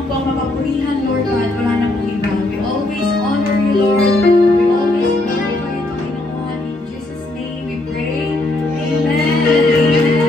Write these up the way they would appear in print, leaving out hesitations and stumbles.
lamang po ang mapapurihan, Lord God. Wala na pong iba. We always honor you, Lord. We always glorify you, Panginoon. In Jesus' name we pray. Amen.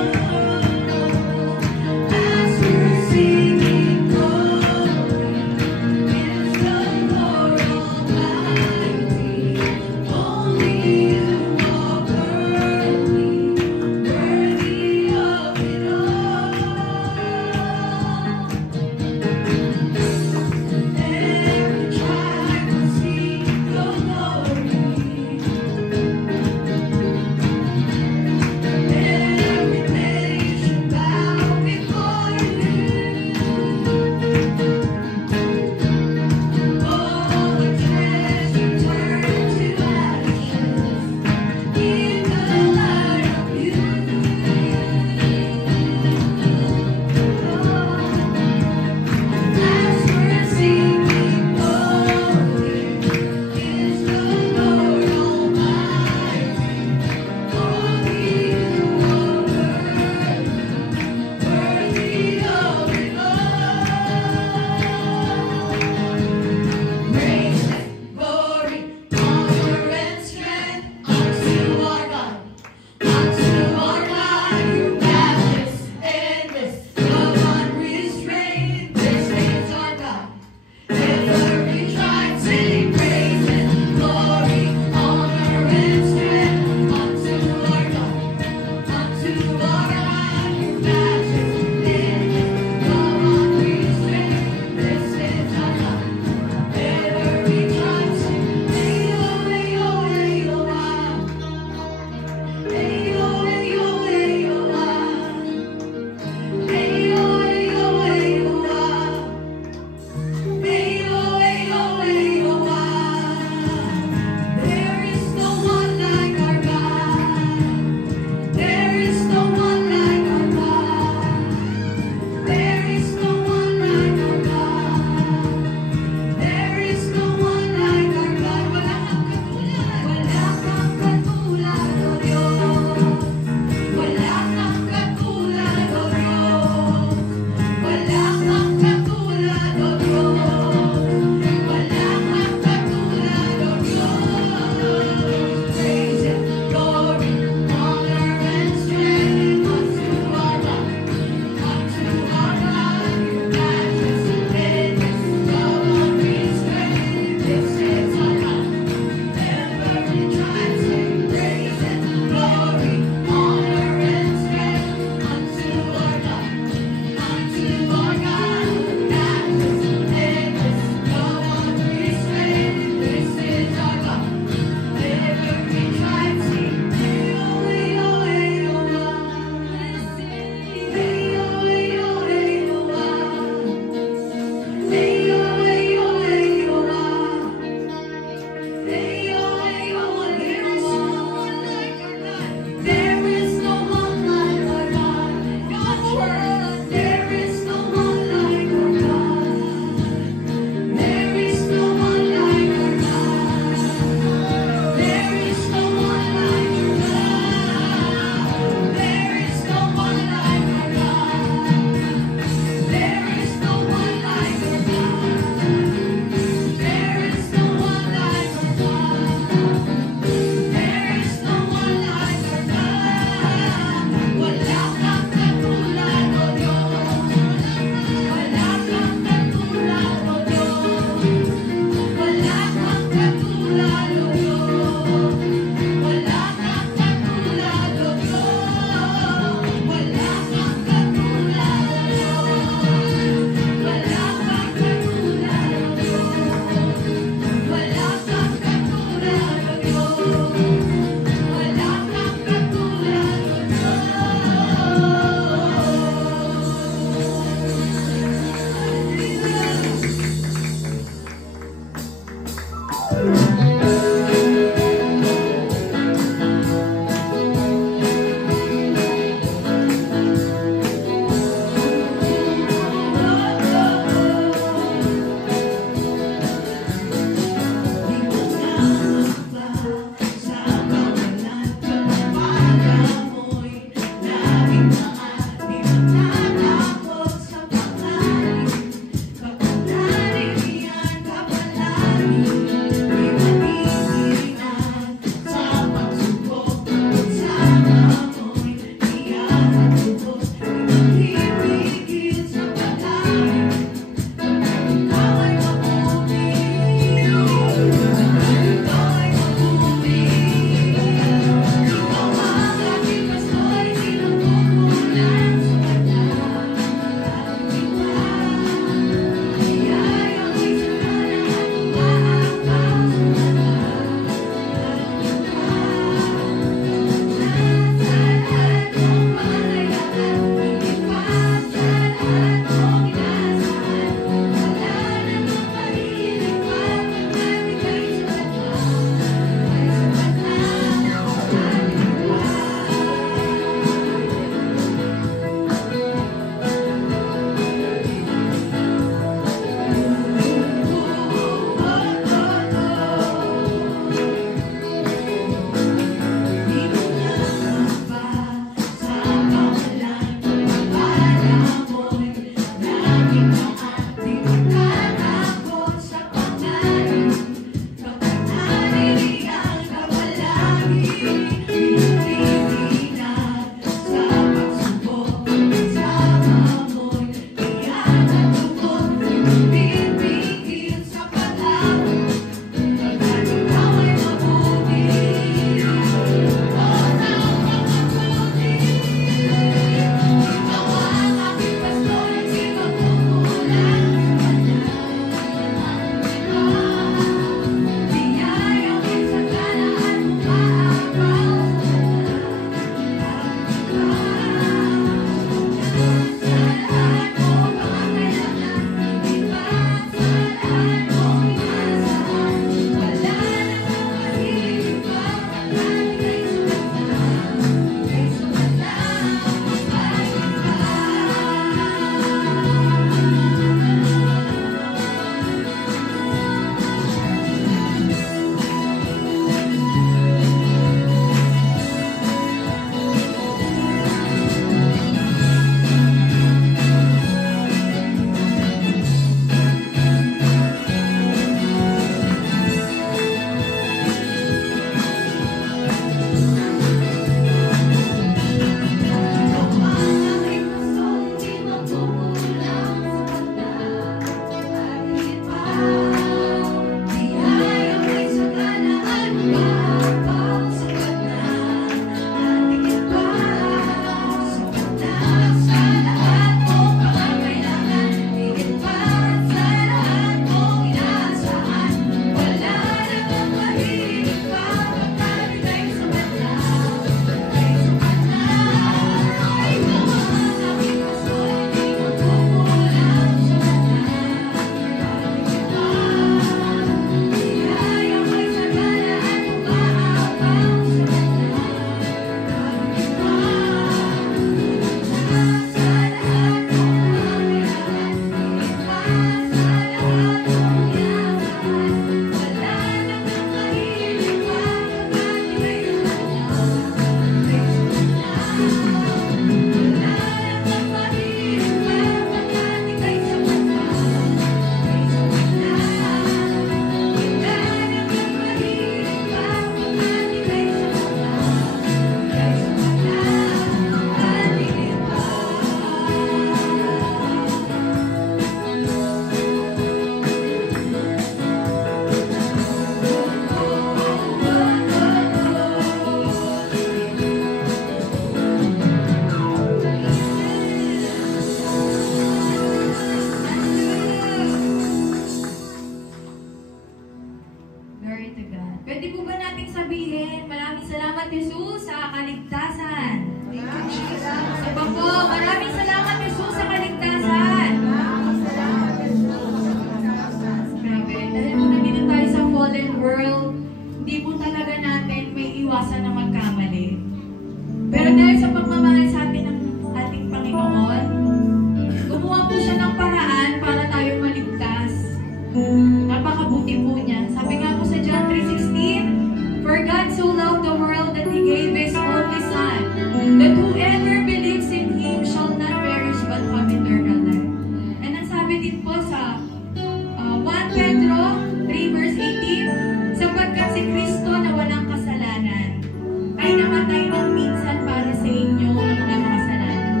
namatay ng minsan para sa inyo ng mga kasalanan.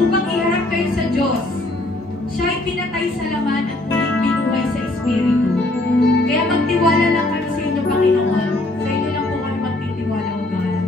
Upang iharap kayo sa Diyos. Siya ay pinatay sa laman at muling binuhay sa Espiritu. Kaya magtiwala lang kami sa inyo, Panginoon. Sa inyo lang po kami magtitiwala, O God.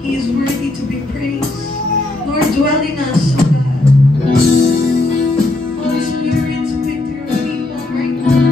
He is worthy to be praised. Lord, dwell in us, O God. Holy Spirit, speak to your people right now.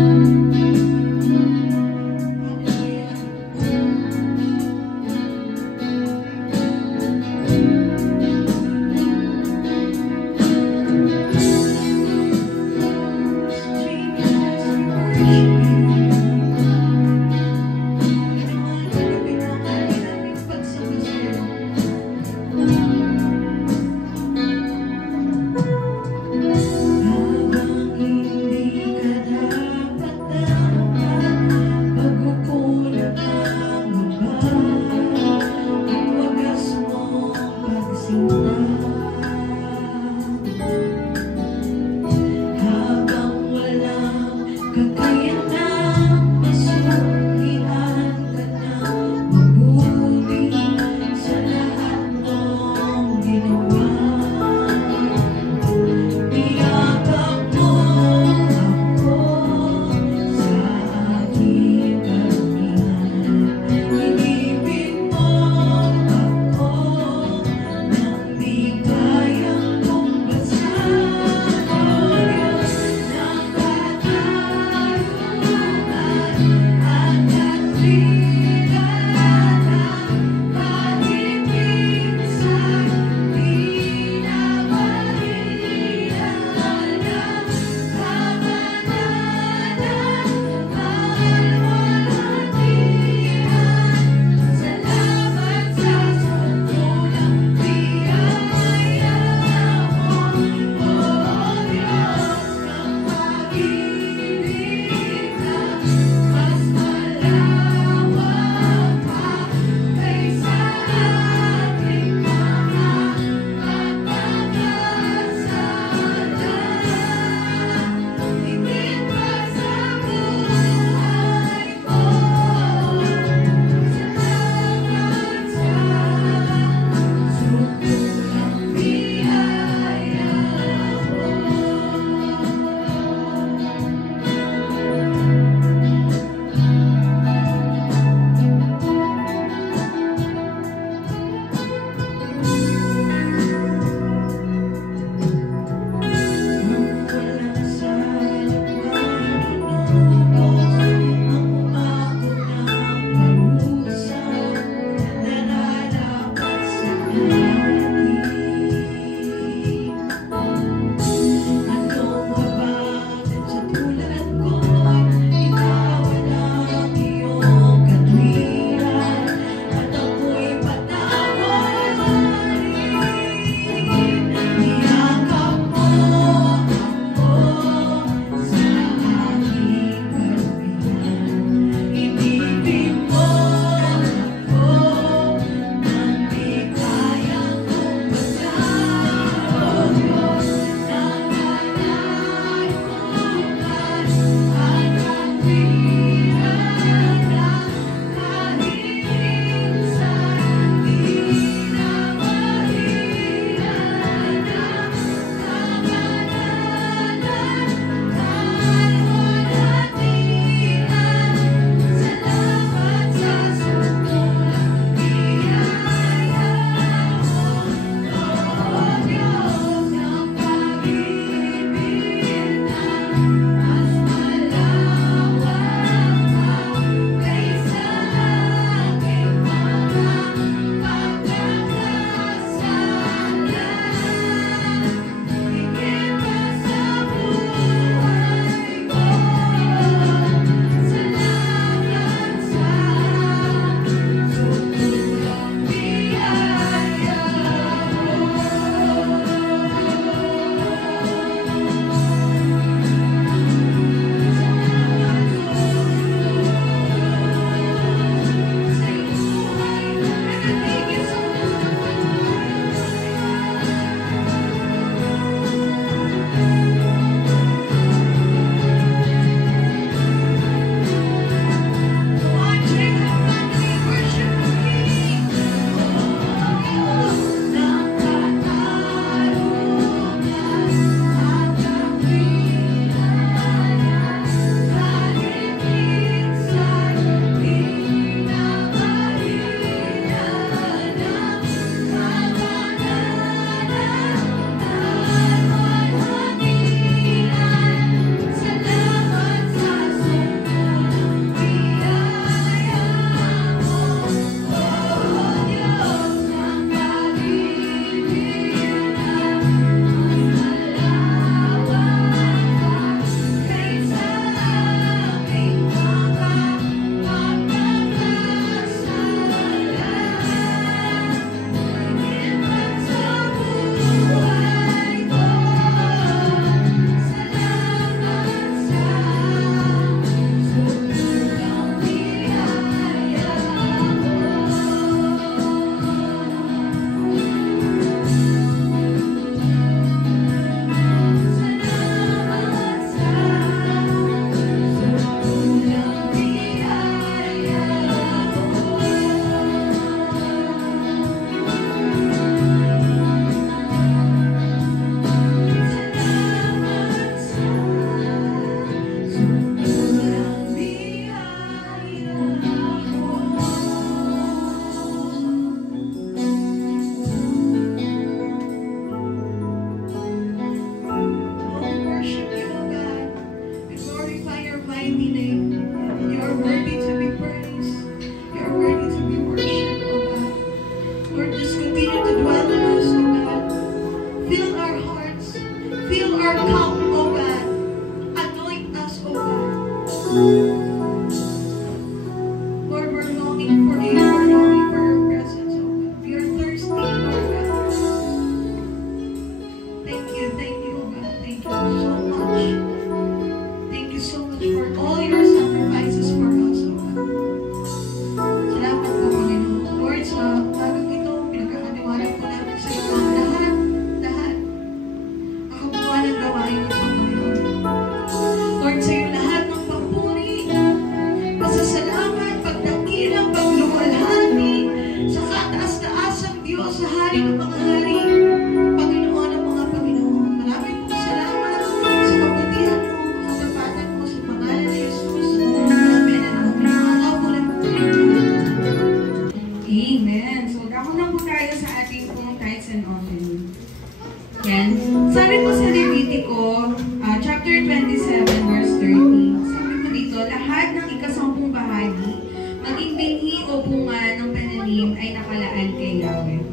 ikaw bunga ng pananim ay nakalaan kay Yahweh.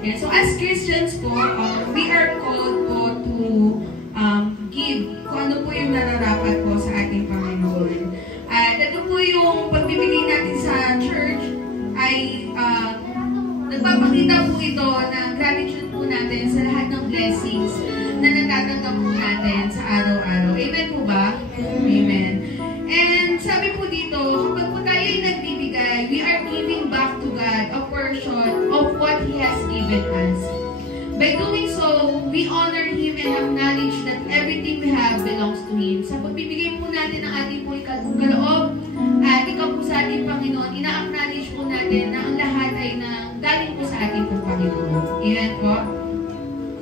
And so as Christians po, we are called po to give kung ano po yung nararapat po sa ating Panginoon. At ito po yung pagbibigay natin sa church ay nagpapakita po ito ng gratitude po natin sa lahat ng blessings na natatanggap po natin sa araw-araw. Amen po ba? Amen. And sabi po dito, kapag po tayo ay nagbibigay, we are giving back to God a portion of what He has given us. By doing so, we honor Him and acknowledge that everything we have belongs to Him. Sa pagbibigay po natin ng ating po kaloob at ikaw po sa ating Panginoon, ina-acknowledge po natin na ang lahat ay galing po sa ating po Panginoon. Amen po?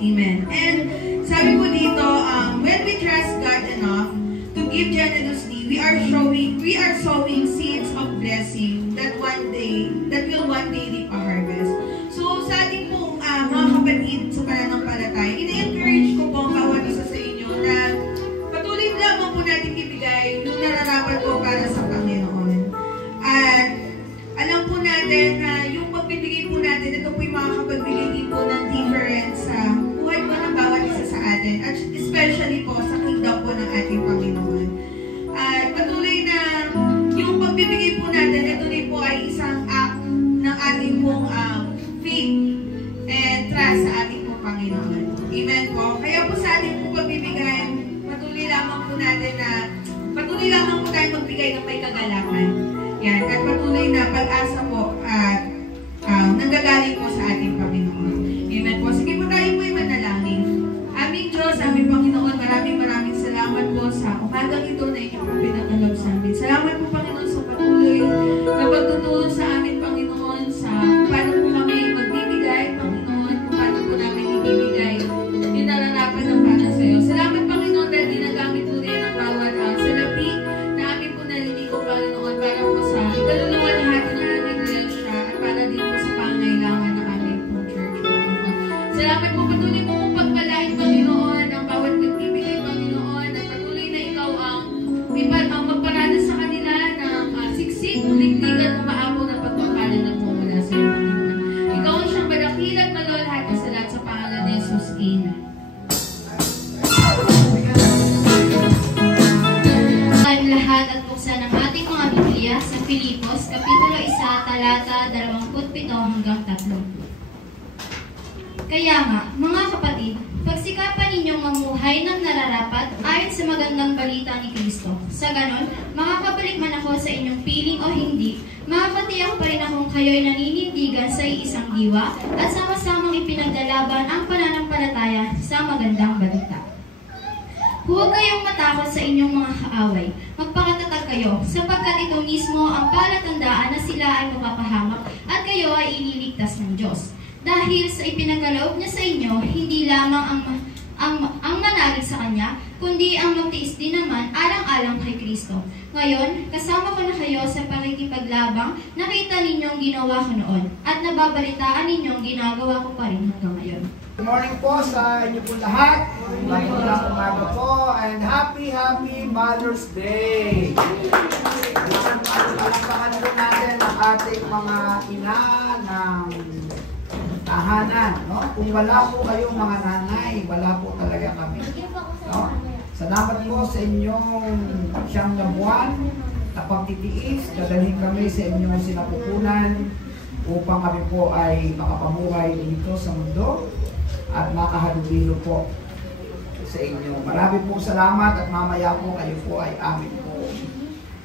Amen. And sabi po dito, when we trust God enough to give generously, we are sowing seeds of blessing that will one day reap a harvest. So sa ating pong mga kapatid sa pananampalataya, ina-encourage ko po ang bawat isa sa inyo na patuloy lamang po natin ibigay yung nararapat po para sa Panginoon. At alam po natin na yung pagbibigay po natin, ito po yung makakapagbigay din po ng difference sa buhay po ng bawat isa sa atin, at especially po sa kingdom po ng ating Panginoon. At patuloy na yung pagbibigay po natin, ito rin po ay isang act ng ating pong faith and trust sa ating pong Panginoon. Amen po. Kaya po sa ating pong pagbibigay, patuloy lamang po tayo magbigay ng may kagalakan. Yan. At patuloy na pag-asa po at nanggagaling po sa ating Panginoon. Amen po. Sige po tayo po yung manalangin. Aming Diyos, aming Panginoon, maraming salamat po sa umagang ito na inyong po pinagkaloob sa amin. Salamat po, Panginoon, sa patuloy na pagtutulong sa amin, Panginoon, sa paano po kami magbibigay, Panginoon, kung paano po namin ibibigay yung nararapat ng para sa iyo. Salamat, Panginoon, dahil ginagamit po rin ang bawat salapi na amin po naliligo, Panginoon, para po sa ikaluluwa lahat ng aming iglesia at para din po sa pangangailangan ng aming po church, Panginoon. Salamat po, patuloy po kong pagpalain, Panginoon, ang bawat magbibigay, Panginoon, at patuloy na ikaw ang magparada sa kanila ng siksik, liglig at umaabot na pagpapala na po mula sa iyo, Panginoon. Ikaw ang siyang badakil at malulhat sa lahat sa pangalan ni Jesus. Amen. Lahat at buksan ang ating mga Biblia sa Filipos, Kapitulo 1, talata 27 hanggang 30. Kaya nga, mga kapatid, pagsikapan ninyong mamuhay ng nararapat ayon sa magandang balita ni Kristo. Sa ganon, makakabalik man ako sa inyong piling o hindi, makakatiyak pa rin akong kayo'y naninindigan sa iisang diwa at sama-samang ipinagdalaban ang pananampalataya sa magandang balita. Huwag kayong matakot sa inyong mga kaaway. Magpakatatag kayo, sapagkat ito mismo ang palatandaan na sila ay mapapahamak at kayo ay ililigtas ng Diyos. Dahil sa ipinagkaloob niya sa inyo, hindi lamang ang manalig sa Kanya, kundi ang magtiis din naman alang-alang kay Kristo. Ngayon, kasama ko na kayo sa pakikipaglabang nakita ninyong ginawa ko noon, at nababalitaan ninyong ginagawa ko pa rin hanggang ngayon. Good morning po sa inyo po lahat. Magandang umaga po and happy Mother's Day. Palakpakan po natin ang ating mga ina ng tahanan. No? Kung wala po kayong mga nanay, wala po talaga kami. No? Salamat po sa inyong siyang na buwan na pagtitiis. Dadalhin kami sa inyong sinapupunan upang kami po ay makapamuhay dito sa mundo at makahalubilo po sa inyo. Marami po salamat at mamaya po kayo po ay amin po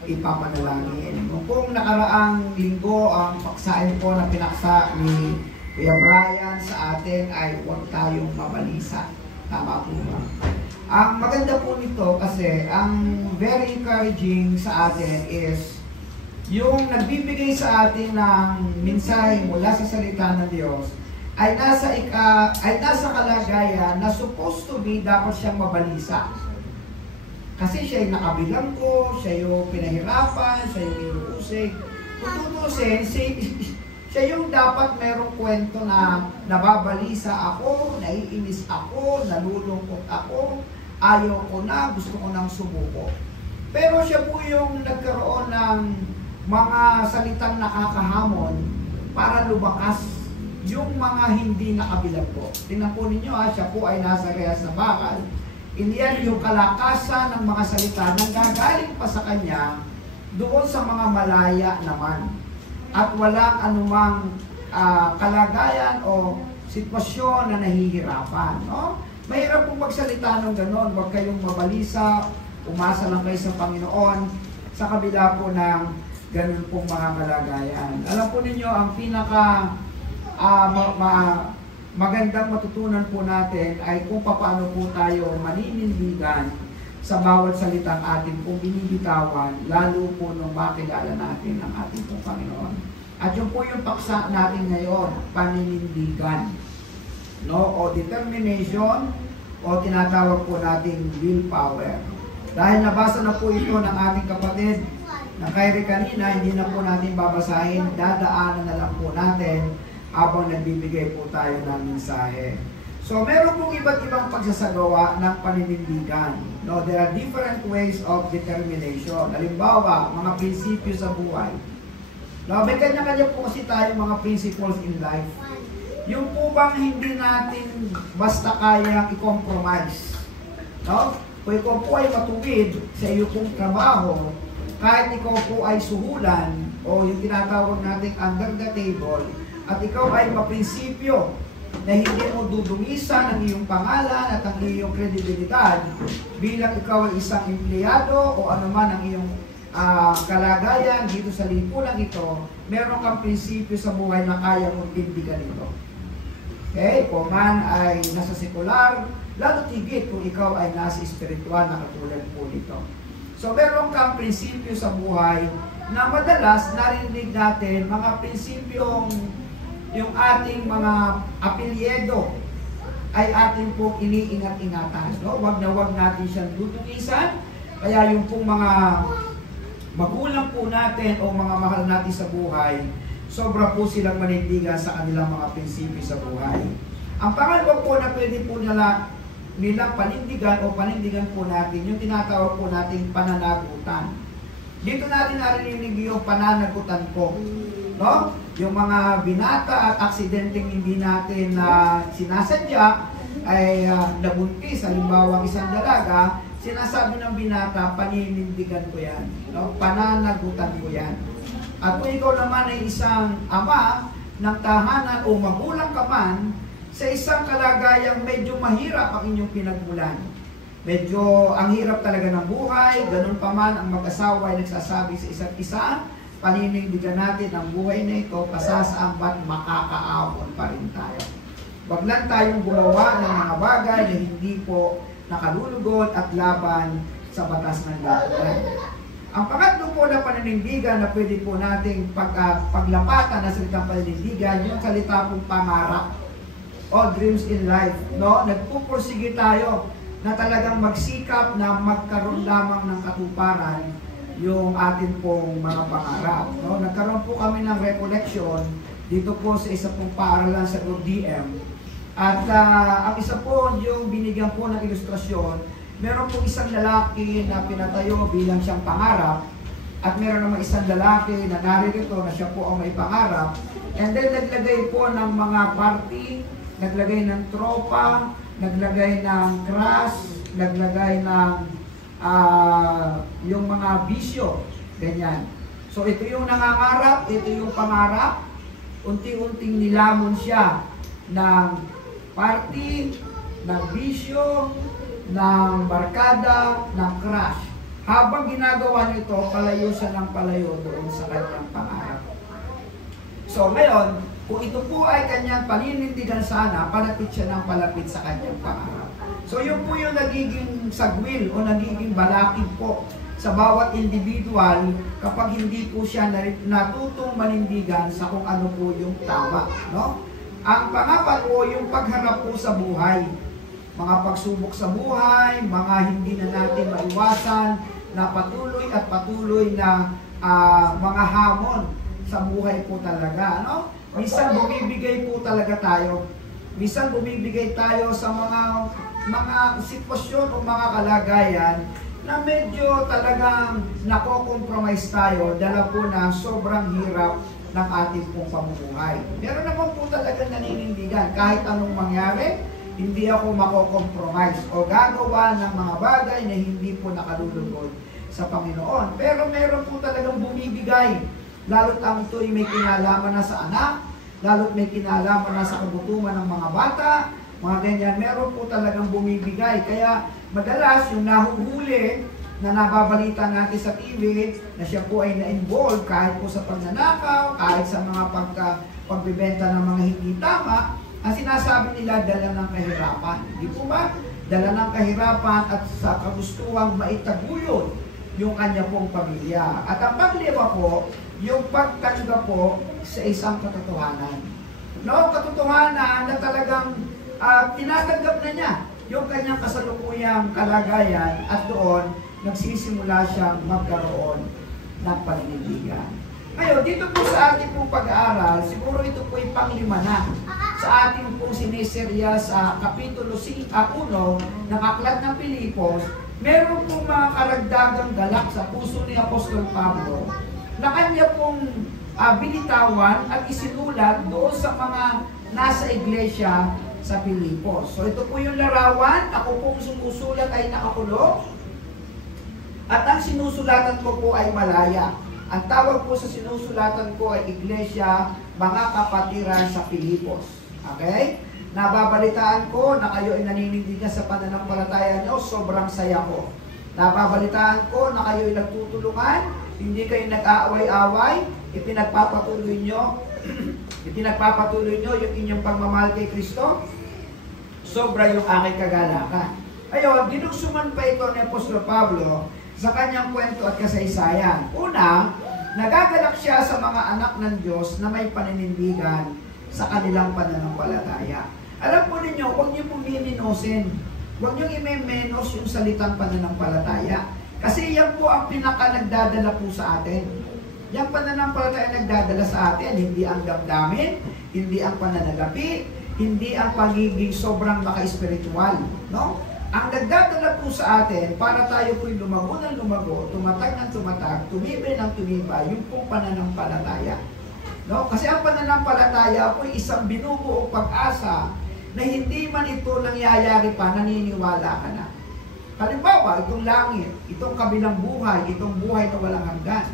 ipapanalangin. Kung nakaraang linggo ang paksain po na pinaksa ni Kuya Brian sa atin ay huwag tayong mabalisa. Tama po ba? Ang maganda po nito kasi ang very encouraging sa atin is yung nagbibigay sa atin ng mensahe mula sa salita ng Diyos ay nasa kalagayan na supposed to be dapat siyang mabalisa. Kasi siya yung nakabilang ko, siya yung pinahirapan, siya yung inuusig. Kung tutusin, siya yung dapat merong kwento na nababalisa ako, naiinis ako, nalulungkot ako, ayaw ko na, gusto ko nang sumuko. Pero siya po yung nagkaroon ng mga salitang nakakahamon para lumakas yung mga hindi nakabilanggo. Tingnan po ninyo siya po ay nasa rehas na bakal. Iniyan yung kalakasan ng mga salita nang gagaling pa sa kanya doon sa mga malaya naman. At walang anumang kalagayan o sitwasyon na nahihirapan. No? Mahirap pong magsalita ng ganon. Huwag kayong mabalisa, umasa lang kayo sa Panginoon sa kabila po ng ganun pong mga kalagayan. Alam po ninyo, ang pinaka magandang matutunan po natin ay kung paano po tayo maninindigan sa bawat salitang atin pong binibitawan, lalo po nung makilala natin ang ating pong Panginoon. At yun po yung paksa natin ngayon, paninindigan. No? O determination, o tinatawag po nating willpower. Dahil nabasa na po ito ng ating kapatid na Kyrie kanina, hindi na po natin babasahin, dadaanan na lang po natin habang nagbibigay po tayo ng mensahe. So, meron pong iba't ibang pagsasagawa ng paninindigan. No, there are different ways of determination. Halimbawa, mga prinsipyo sa buhay. No, may kanya-kanya po kasi tayo mga principles in life. Yung po bang hindi natin basta kayang i-compromise. No? Kung ikaw po ay matuwid sa iyo pong trabaho, kahit ikaw po ay suhulan o yung tinatawag nating under the table, at ikaw ay maprinsipyo na hindi mo dudungisan ang iyong pangalan at ang iyong kredibilidad bilang ikaw ay isang empleyado o anuman ang iyong kalagayan dito sa lipunan ito, meron kang prinsipyo sa buhay na kaya mong tindigan ito. Okay? Kung man ay nasa sekular, lalo tigit kung ikaw ay nasa espiritual na katulad po nito. So, meron kang prinsipyo sa buhay na madalas narinig natin mga prinsipyong yung ating mga apelyedo ay ating pong iniingat-ingatan. No? Wag na wag natin siyang dudugisan. Kaya yung pong mga magulang po natin o mga mahal natin sa buhay, sobra po silang manindigan sa kanilang mga prinsipyo sa buhay. Ang pangalawa po na pwede po nilang panindigan o panindigan po natin, yung tinatawag po nating pananagutan. Dito natin narinig yung pananagutan ko. No? Yung mga binata at aksidenteng hindi natin sinasadya ay nabuntis, halimbawa isang dalaga, sinasabi ng binata, paninindigan ko yan. No? Pananagutan ko yan. At kung ikaw naman ay isang ama ng tahanan o magulang ka man, sa isang kalagayang medyo mahirap ang inyong pinagmulan. Medyo ang hirap talaga ng buhay, ganun pa man ang mag-asawa ay nagsasabi sa isa't isa, paninindigan natin ang buhay na ito, pasasaambat makakaahon pa rin tayo. Huwag lang tayong gumawa ng mga bagay na hindi po nakalulugod at laban sa batas ng laban. Ang pangatlo po na paninindigan na pwede po nating paglapatan na salitang paninindigan, yung salita pong pangarap o dreams in life. No? Nagpupursige tayo na talagang magsikap na magkaroon lamang ng katuparan yung atin pong mga pangarap. No? Nagkaroon po kami ng recollection dito po sa isa pong paaralan sa DM. At ang isa po yung binigyan po ng ilustrasyon, meron po isang lalaki na pinatayo bilang siyang pangarap at meron naman isang lalaki na naririto na siya po ang may pangarap. And then naglagay po ng mga party, naglagay ng tropa, naglagay ng crush, naglagay ng yung mga bisyo, ganyan. So ito yung nangangarap, ito yung pangarap, unti-unting nilamon siya ng party, ng bisyo, ng barkada, ng crush. Habang ginagawa nito, palayo siya ng palayo doon sa kanyang pangarap. So ngayon, kung ito po ay kanyang paninindigan sana, palapit siya ng palapit sa kanyang pangarap. So yun po yung nagiging sagwil o nagiging balakid po sa bawat individual kapag hindi po siya natutong manindigan sa kung ano po yung tama. No? Ang pangapat po yung pagharap po sa buhay. Mga pagsubok sa buhay, mga hindi na natin maiwasan na patuloy at patuloy na mga hamon sa buhay po talaga. No? Minsan bumibigay po talaga tayo. Minsan bumibigay tayo sa mga sitwasyon o mga kalagayan na medyo talagang nako-compromise tayo dala po ng sobrang hirap ng ating pong pamumuhay. Meron naman po talaga naninindigan, kahit anong mangyari, hindi ako mako-compromise o gagawa ng mga bagay na hindi po nakalulugod sa Panginoon. Pero meron po talagang bumibigay, lalo't ang ito'y may kinalaman na sa anak, lalo't may kinalaman na sa kabutuman ng mga bata, mga ganyan, meron po talagang bumibigay. Kaya madalas yung nahuhuli na nababalita natin sa TV na siya po ay na-involve kahit po sa pagnanakaw, kahit sa mga pagbibenta ng mga hindi tama, ang sinasabi nila dala ng kahirapan. Di po ba? Dala ng kahirapan at sa kagustuhang maitaguyod yung kanya pong pamilya. At ang paglima po, yung pagtanggap po sa isang katotohanan. No, katotohanan na talagang tinatanggap na niya yung kanyang kasalukuyang kalagayan at doon nagsisimula siyang magkaroon ng paninindigan. Ngayon, dito po sa ating pong pag-aaral, siguro ito po yung panglima na sa ating pong siniserya sa Kapitulo 1 ng Aklat ng Pilipos, meron pong mga karagdagang galak sa puso ni Apostol Pablo na kanya pong binitawan at isinulat doon sa mga nasa iglesia sa Pilipos. So ito po yung larawan, ako pong sumusulat ay nakakulong at ang sinusulatan ko po ay malaya. Ang tawag po sa sinusulatan ko ay Iglesia, mga kapatiran sa Pilipos. Okay? Nababalitaan ko na kayo ay naninindigan sa pananampalataya nyo, sobrang saya ko. Nababalitaan ko na kayo ay nagtutulungan, hindi kayo nag-aaway-away, ipinagpapatuloy nyo yung inyong pagmamahal kay Kristo. Sobra yung aking kagalakan. Ayun, dinugsuman pa ito ni Apostol Pablo sa kanyang kwento at kasaysayan. Una, nagagalak siya sa mga anak ng Diyos na may paninindigan sa kanilang pananampalataya. Alam po ninyo, huwag niyo pong mininosin. Huwag niyo i-menos yung salitang pananampalataya. Kasi yan po ang pinaka-nagdadala po sa atin. Yung pananampalataya nagdadala sa atin, hindi ang damdamin, hindi ang pananalapi, hindi ang pagiging sobrang maka-spiritual. No? Ang nagdadala po sa atin, para tayo po'y lumago ng lumago, tumatag ng tumatag, tumibay ng tumibay, yung pong pananampalataya. No? Kasi ang pananampalataya po'y isang binubuong pag-asa na hindi man ito nangyayari pa, naniniwala ka na. Halimbawa, itong langit, itong kabilang buhay, itong buhay na walang hanggan.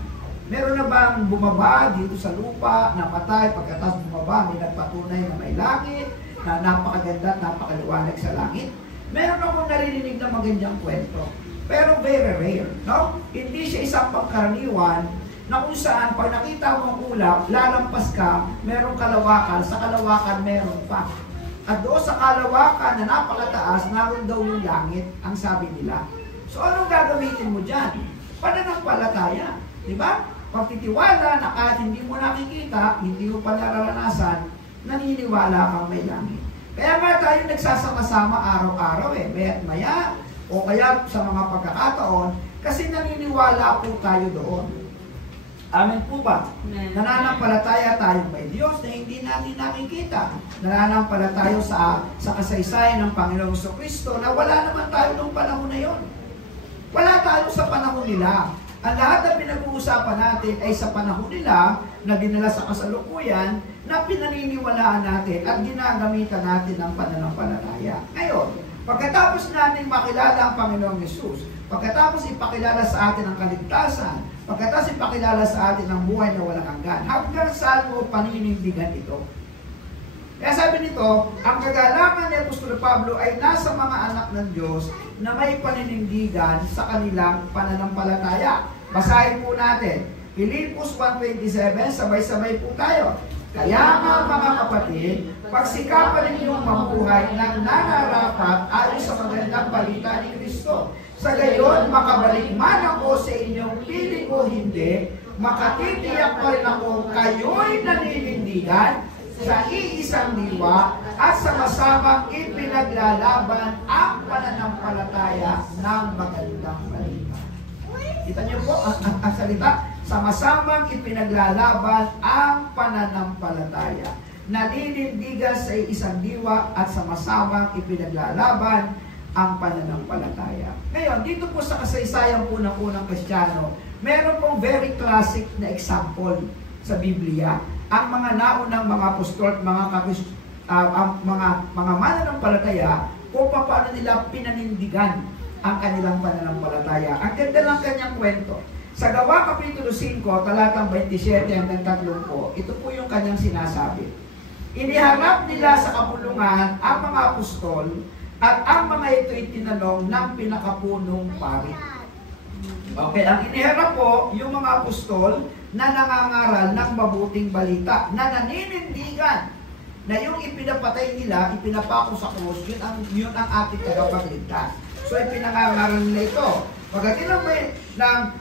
Meron na bang bumaba dito sa lupa, napatay, pagkatapos bumaba, may nagpatunay na may langit, na napakaganda at napakaliwanag sa langit? Meron akong narinig na magandang kwento. Pero very rare, no? Hindi siya isang pangkaraniwan na kung saan pag nakita mo ang ulap, lalampas ka, merong kalawakan, sa kalawakan meron pa. At doon sa kalawakan na napakataas, naroon daw yung langit, ang sabi nila. So anong gagamitin mo dyan? Pananampalataya, di ba? Pagtitiwala na kahit hindi mo nakikita, hindi mo pa nararanasan, naniniwala kang may langit. Kaya nga tayo nagsasama-sama araw-araw maya't maya, o kaya sa mga pagkakataon, kasi naniniwala po tayo doon. Amen po ba? Nananampalataya tayong may Diyos na hindi natin nakikita. Nananampalataya sa kasaysayan ng Panginoong Kristo na wala naman tayo noong panahon na yon. Wala tayo sa panahon nila. Ang lahat na pinag-uusapan natin ay sa panahon nila na dinala sa kasalukuyan na pinaniniwalaan natin at ginagamitan natin ng pananampalataya. Ngayon, pagkatapos natin makilala ang Panginoong Yesus, pagkatapos ipakilala sa atin ang kaligtasan, pagkatapos ipakilala sa atin ang buhay na walang hanggan, hanggang saan mo paninindigan ito? Kaya sabi nito, ang kagalakan ni Apostol Pablo ay nasa mga anak ng Diyos na may paninindigan sa kanilang pananampalataya. Basahin po natin. Pilipos 1:27, sabay-sabay po tayo. Kaya nga mga kapatid, pagsikapan ninyong mabuhay ng nararapat ayon sa magandang balita ni Kristo. Sa gayon, makabalik man ako sa inyong piling o hindi, makatitiyak pa rin ako kayo'y naninindigan sa iisang diwa at sa masamang ipinaglalaban ang pananampalataya ng magandang balita. Kita niyo po ang salita, sa masamang ipinaglalaban ang pananampalataya. Naninindigan sa isang diwa at sa masamang ipinaglalaban ang pananampalataya. Ngayon, dito po sa kasaysayan po ng unang Kristiyano, meron pong very classic na example sa Biblia. Ang mga naunang mga apostol at mga mananampalataya kung paano nila pinanindigan ang kanilang pananampalataya. Ang ganda lang kanyang kwento. Sa Gawa Kapitulo 5, talatang 27 hanggang 30, ito po yung kanyang sinasabi. Iniharap nila sa kapulungan ang mga apostol at ang mga ito'y tinanong ng pinakapunong pari. Okay, ang iniharap po yung mga apostol na nangangaral ng mabuting balita, na naninindigan na yung ipinapatay nila, ipinapako sa krus, yun ang ating tagapagligtas. So ipinangangaral nila ito. Pagdating ng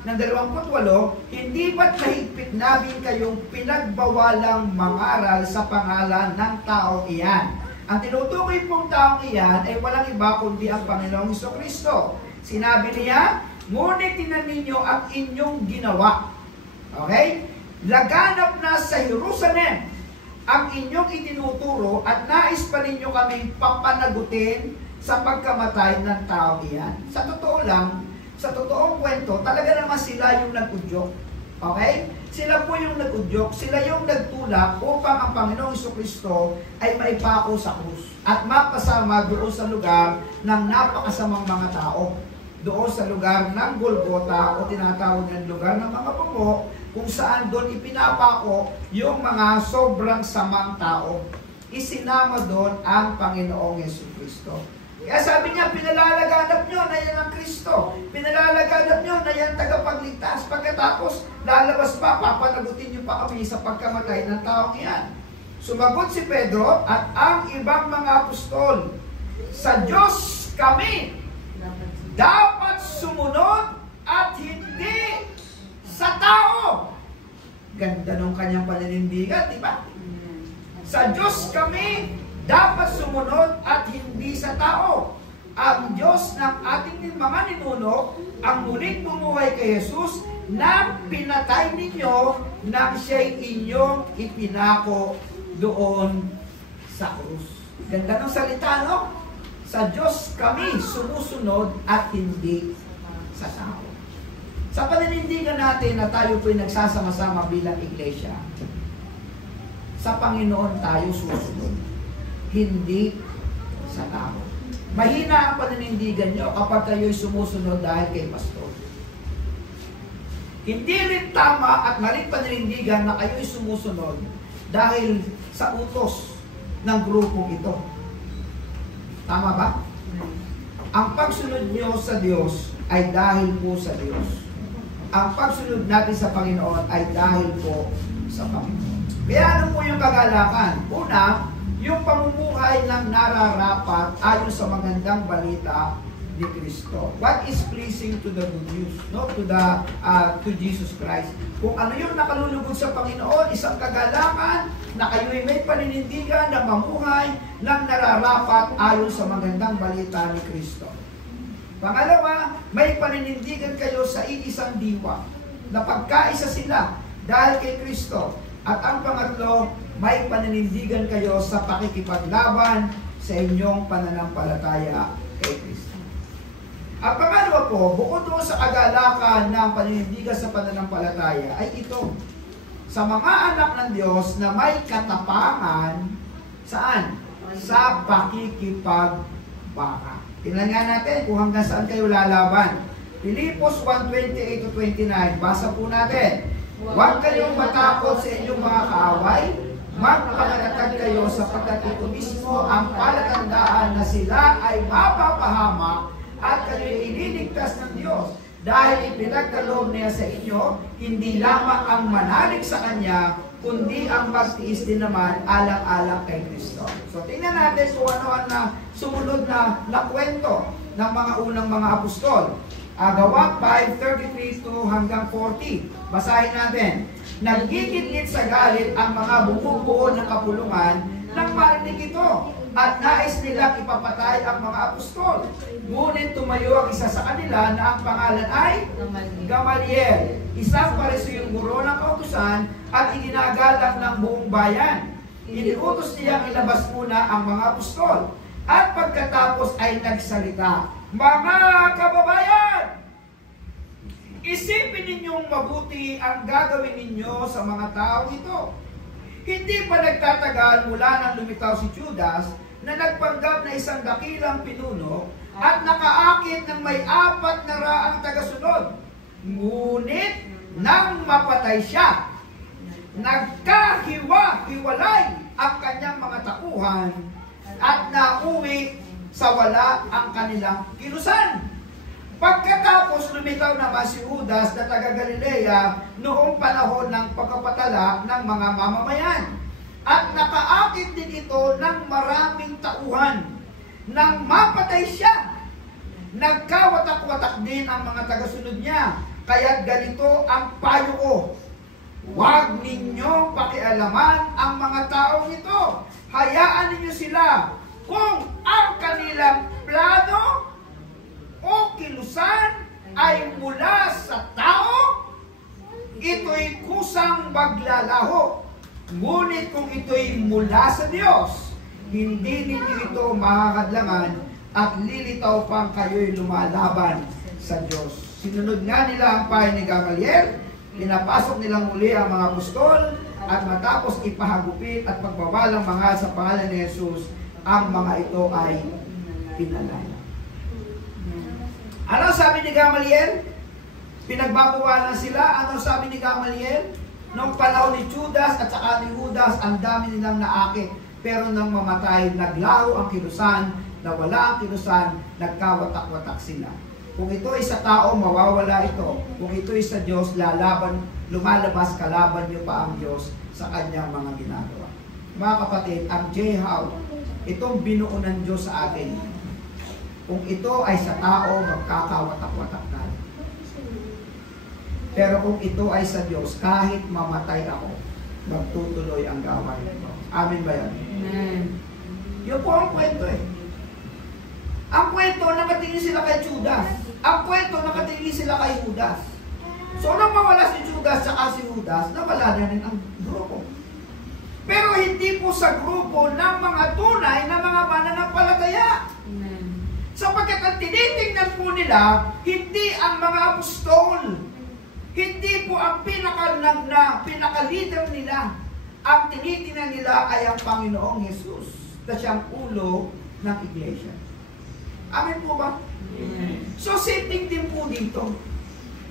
28, hindi ba't mahigpit namin kayong pinagbawalang mangaral sa pangalan ng taong iyan? Ang tinutukoy pong taong iyan ay walang iba kundi ang Panginoong Jesucristo. Sinabi niya, ngunit tinan ninyo ang inyong ginawa. Okay? Laganap na sa Jerusalem ang inyong itinuturo at nais pa ninyo kaming papanagutin sa pagkamatay ng taong iyan. Sa totoo lang, sa totoong kwento, talaga naman sila yung nag-udyok. Okay? Sila po yung nag-udyok, sila yung nagtulak upang ang Panginoong Jesucristo ay maipako sa krus at mapasama doon sa lugar ng napakasamang mga tao. Doon sa lugar ng Golgota o tinatawag ng lugar ng mga bungo, kung saan doon ipinapako yung mga sobrang samang tao. Isinama doon ang Panginoong Jesucristo. Kaya sabi niya, pinalalaganap nyo na yan ang Kristo. Pinalalaganap nyo na yan tagapagligtas. Pagkatapos, lalabas pa, papanagutin nyo pa kami sa pagkamatay ng taong yan. Sumagot si Pedro at ang ibang mga apostol, sa Diyos kami dapat sumunod at hindi sa tao. Ganda nung kanyang paninindigan, di ba? Sa Diyos kami dapat sumunod at hindi sa tao. Ang Diyos ng ating mga ninuno, ang muling bumuhay kay Jesus, na pinatay ninyo nang siya'y inyong ipinako doon sa krus. Ganda ng salita, no? Sa Diyos kami sumusunod at hindi sa tao. Sa paninindigan natin na tayo po'y nagsasama-sama bilang iglesia, sa Panginoon tayo susunod, hindi sa tao. Mahina ang paninindigan nyo kapag kayo'y sumusunod dahil kay pastor. Hindi rin tama at maling paninindigan na kayo'y sumusunod dahil sa utos ng grupong ito. Tama ba? Ang pagsunod nyo sa Diyos ay dahil po sa Diyos. Ang pagsunod natin sa Panginoon ay dahil po sa Panginoon. Kaya ano po yung kagalakan? Una, yung pamumuhay ng nararapat ayon sa magandang balita ni Kristo. What is pleasing to the good news? No? To Jesus Christ. Kung ano yung nakalulugod sa Panginoon, isang kagalakan na kayo'y may paninindigan na mamuhay ng nararapat ayon sa magandang balita ni Kristo. Pangalawa, may paninindigan kayo sa iisang diwa na pagkaisa sila dahil kay Kristo. At ang pangatlo, may paninindigan kayo sa pakikipaglaban sa inyong pananampalataya kay Kristo. Ang pangalawa po, bukod doon sa kagalakan ng paninindigan sa pananampalataya, ay ito. Sa mga anak ng Diyos na may katapangan, saan? Sa pakikipagbaka. Tingnan nga natin kung hanggang saan kayo lalaban. Filipos 1:28-29, basa po natin. Huwag kayong matakot sa inyong mga kaaway, magpangalatag kayo sapagkat ito mismo ang palatandaan na sila ay mapapahamak at kayo'y ililigtas ng Diyos dahil ipinagkaloob niya sa inyo, hindi lamang ang manalig sa Kanya, kundi ang magtiis din naman alang-alang kay Kristo. So tingnan natin kung ano ang sumunod na kwento ng mga unang mga apostol. Gawa 5:33 hanggang 40. Basahin natin. Nagigit-git sa galit ang mga bumubuo ng kapulungan nang marinig ito at nais nilang ipapatay ang mga apostol. Ngunit tumayo ang isa sa kanila na ang pangalan ay Gamaliel, isang parisiyong guro ng kautusan at iginagalang ng buong bayan. Iniutos niyang ilabas muna ang mga apostol. At pagkatapos ay nagsalita, "Mga kababayan, isipin ninyong mabuti ang gagawin ninyo sa mga taong ito. Hindi pa nagtatagal mula nang lumitaw si Judas na nagpanggap na isang dakilang pinuno at nakaakit ng may 400 tagasunod. Ngunit nang mapatay siya, nagkahiwa-hiwalay ang kanyang mga tauhan at nauwi sa wala ang kanilang kilusan. Pagkatapos lumitaw naman si Judas na taga Galilea noong panahon ng pagpapatala ng mga mamamayan. At nakaakit din ito ng maraming tauhan. Nang mapatay siya, nagkawatak-watak din ang mga tagasunod niya. Kaya't ganito ang payo ko, huwag ninyong pakialaman ang mga taong ito. Hayaan ninyo sila kung ang kanilang plano o kilusan ay mula sa tao, ito'y kusang maglalaho. Ngunit kung ito'y mula sa Diyos, hindi ninyo ito makakadlangan at lilitaw pang kayo'y lumalaban sa Diyos. Sinunod nga nila ang payo ni Gamaliel, pinapasok nilang muli ang mga apostol, at matapos ipahagupit at pagbawalang mga sa pangalan ni Jesus, ang mga ito ay pinalaya. Ano sabi ni Gamaliel? Pinagbabawalan sila. Ano sabi ni Gamaliel? Noong panahon ni Judas at saka ni Judas, ang dami nilang naakit. Pero nang mamatay, naglaho ang kilusan, nawala ang kilusan, nagkawatak-watak sila. Kung ito ay sa tao, mawawala ito. Kung ito ay sa Diyos, lumalabas, kalaban niyo pa ang Diyos sa kanyang mga ginagawa. Mga kapatid, ang Jehaw, itong binuo ng Diyos sa atin. Kung ito ay sa tao, magkakawatak-watak tayo. Pero kung ito ay sa Diyos, kahit mamatay ako, magtutuloy ang gawain ito. Amen ba yan? Amen. Yun po ang kwento eh. Ang kwento, nakatingin sila kay Judas. Ang kwento, nakatingin sila kay Judas. So, nang mawala si Judas at si Judas, nawala na rin ang grupo. Pero hindi po sa grupo ng mga tunay na mga mananampalataya. Amen. Sapagkat ang tinitingnan po nila, hindi ang mga apostol, hindi po ang pinaka-leader nila. Ang tinitingnan nila ay ang Panginoong Jesus na siyang ulo ng iglesia. Amen po ba? Amen. So, setting din po dito.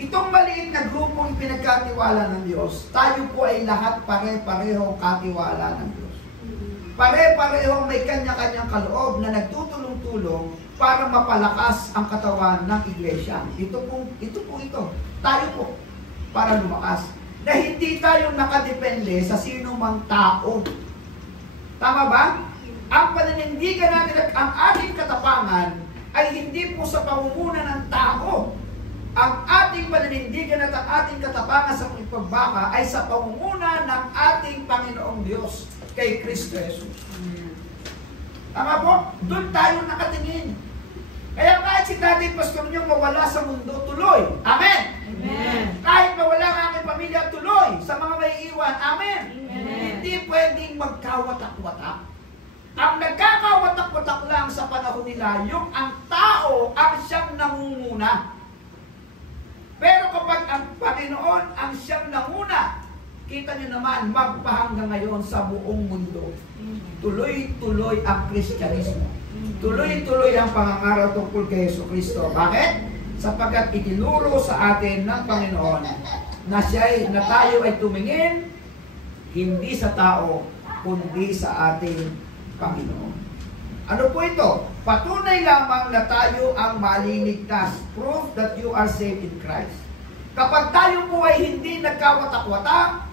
Itong maliit na grupong pinagkatiwala ng Diyos, tayo po ay lahat pare-pareho katiwala ng Diyos. Pare-pareho may kanya-kanyang kaloob na nagtutulong-tulong para mapalakas ang katawan ng iglesia. Ito. Tayo po, para lumakas. Na hindi tayo nakadepende sa sino mang tao. Tama ba? Ang paninindigan natin at ang ating katapangan ay hindi po sa pamumuna ng tao. Ang ating paninindigan at ang ating katapangan sa pagbaka ay sa pamumuna ng ating Panginoong Diyos kay Kristo Jesus. Tama po? Doon tayo nakatingin. Kaya kahit si dating pastor niyo mawala sa mundo, tuloy. Amen? Amen. Kahit mawala ang aking pamilya, tuloy. Sa mga may iwan. Amen? Amen. Hindi pwedeng magkawatak-watak. Ang nagkakawatak-watak lang sa panahon nila, yung ang tao ang siyang nangunguna. Pero kapag ang Panginoon ang siyang nanguna, kita niyo naman, magpahanggang ngayon sa buong mundo. Tuloy-tuloy ang Kristyanismo. Tuloy-tuloy ang pangangaral tungkol kay Jesucristo. Bakit? Sapagkat itinuro sa atin ng Panginoon na tayo ay tumingin hindi sa tao, kundi sa ating Panginoon. Ano po ito? Patunay lamang na tayo ang maliligtas. Proof that you are saved in Christ. Kapag tayo po ay hindi nagkawatak-watak,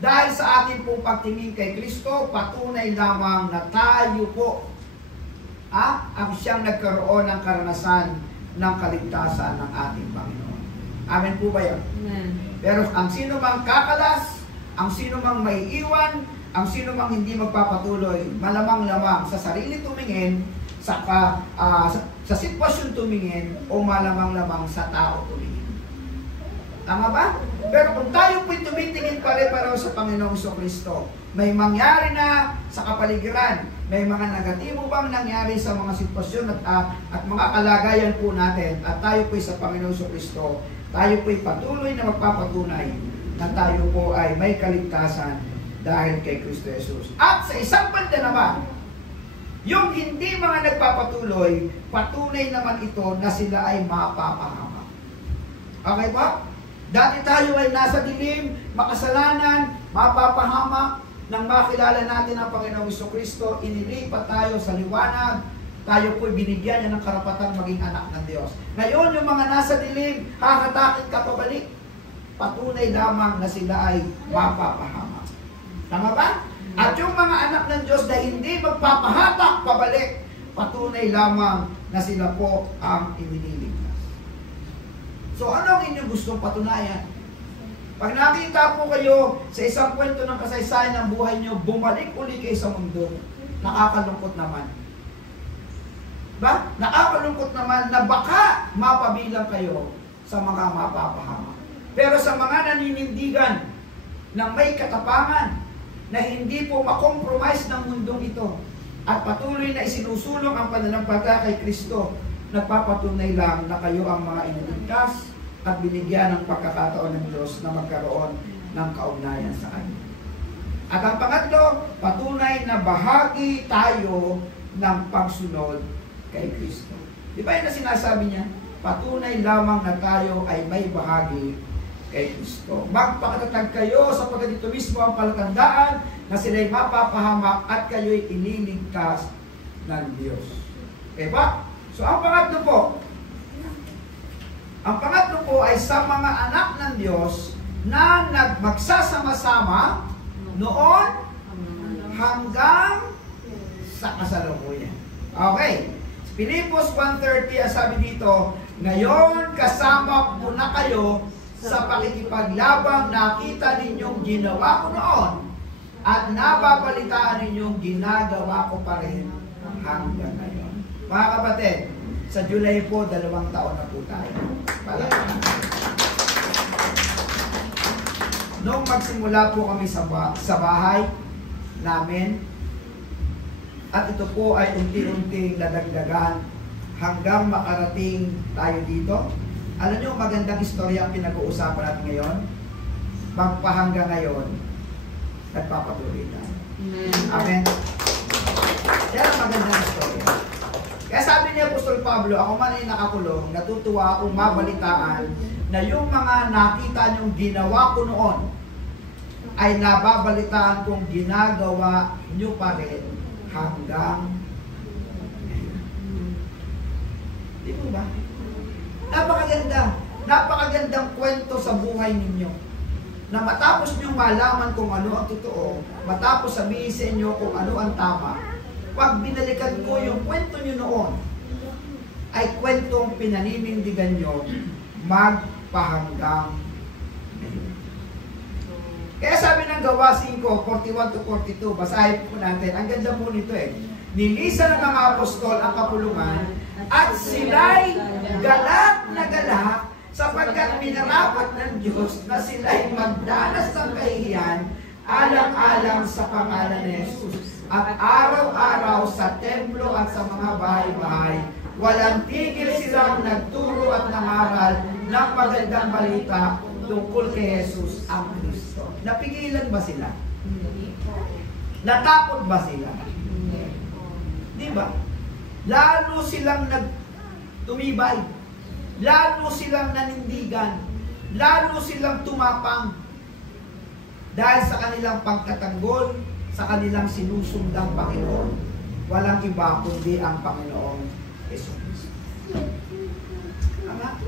dahil sa ating pong pagtingin kay Kristo, patunay lamang na tayo po ang siyang nagkaroon ng karanasan ng kaligtasan ng ating Panginoon. Amen po ba yan? Amen. Pero ang sino mang kakalas, ang sino mang may iwan, ang sino mang hindi magpapatuloy, malamang-lamang sa sarili tumingin, sa sitwasyon tumingin, o malamang-lamang sa tao tumingin. Tama ba? Pero kung tayo po'y tumitingin pare-pareho sa Panginoong Jesucristo, may mangyari na sa kapaligiran, may mga negatibo bang nangyari sa mga sitwasyon at mga kalagayan po natin, at tayo po sa Panginoon Kristo, tayo po patuloy na magpapatunay na tayo po ay may kaligtasan dahil kay Kristo Jesus. At sa isang banda naman, yung hindi mga nagpapatuloy, patunay naman ito na sila ay mapapahamak. Okay ba? Dati tayo ay nasa dilim, makasalanan, mapapahamak. Nang makilala natin ang Panginoong Kristo, inilipat tayo sa liwanag, tayo po'y binigyan niya ng karapatan maging anak ng Diyos. Ngayon, yung mga nasa dilim, hahatakin ka pabalik. Patunay lamang na sila ay mapapahamak. Tama ba? At yung mga anak ng Diyos na hindi magpapahatak pabalik, patunay lamang na sila po ang iniligtas. So, ano ang inyong gustong patunayan? Pag nakita po kayo sa isang kwento ng kasaysayan ng buhay nyo, bumalik uli kayo sa mundo, nakakalungkot naman. Ba? Nakakalungkot naman na baka mapabilang kayo sa mga mapapahamak. Pero sa mga naninindigan ng may katapangan, na hindi po makompromise ng mundong ito, at patuloy na isinusulong ang pananampalataya kay Kristo, nagpapatunay lang na kayo ang mga iniligtas at binigyan ng pagkakataon ng Diyos na magkaroon ng kaugnayan sa Kanya. At ang pangatlo, patunay na bahagi tayo ng pagsunod kay Kristo. Di ba yun na sinasabi niya? Patunay lamang na tayo ay may bahagi kay Kristo. Magpakatatag kayo sapagkat ito mismo ang palatandaan na sila'y mapapahamak at kayo'y ililigtas ng Diyos. Okay ba? So ang pangatlo po, ay sa mga anak ng Diyos na magsasama-sama noon hanggang sa kasalukuyan. Okay. Pilipos 1:30, sabi dito, ngayon kasama ko na kayo sa pakikipaglabang nakita ninyong ginawa ko noon at nababalitaan ninyong ginagawa ko pa rin hanggang ngayon. Mga kapatid, sa July po, 2 taon na po tayo. Nung magsimula po kami sa bahay namin, at ito po ay unti-unting nadagdagan hanggang makarating tayo dito. Alam nyo, magandang istorya ang pinag-uusapan natin ngayon. Magpahanggang ngayon, nagpapatuloy tayo. Amen. Yan ang magandang istorya. Kaya sabi niya Apostol Pablo, ako man ay nakakulong, natutuwa akong mabalitaan na yung mga nakita niyong ginawa ko noon ay nababalitaan kong ginagawa niyo pa rin hanggang ngayon. Di po ba? Napakaganda. Napakagandang kwento sa buhay ninyo. Na matapos niyong malaman kung ano ang totoo, matapos sabihin sa inyo kung ano ang tama, pag binalikan ko yung kwento nyo noon, ay kwentong pinaninindigan nyo magpahanggang ngayon. Kaya sabi ng Gawa 5:41-42, basahin po natin, ang ganda po nito eh. Nilisan ng mga apostol ang kapulungan at sila'y galak na galak sapagkat minarapat ng Diyos na sila'y magdanas ng kahihiyan alang-alang sa pangalan ni Jesus. At araw-araw sa templo at sa mga bahay-bahay, walang tigil silang nagturo at nangaral ng magandang balita tungkol kay Jesus ang Kristo. Napigilan ba sila? Natakot ba sila? Di ba? Lalo silang tumibay. Lalo silang nanindigan. Lalo silang tumapang. Dahil sa kanilang pagkatanggol, sa kanilang sinusundang Panginoon, walang iba kundi ang Panginoong Jesus. Tama?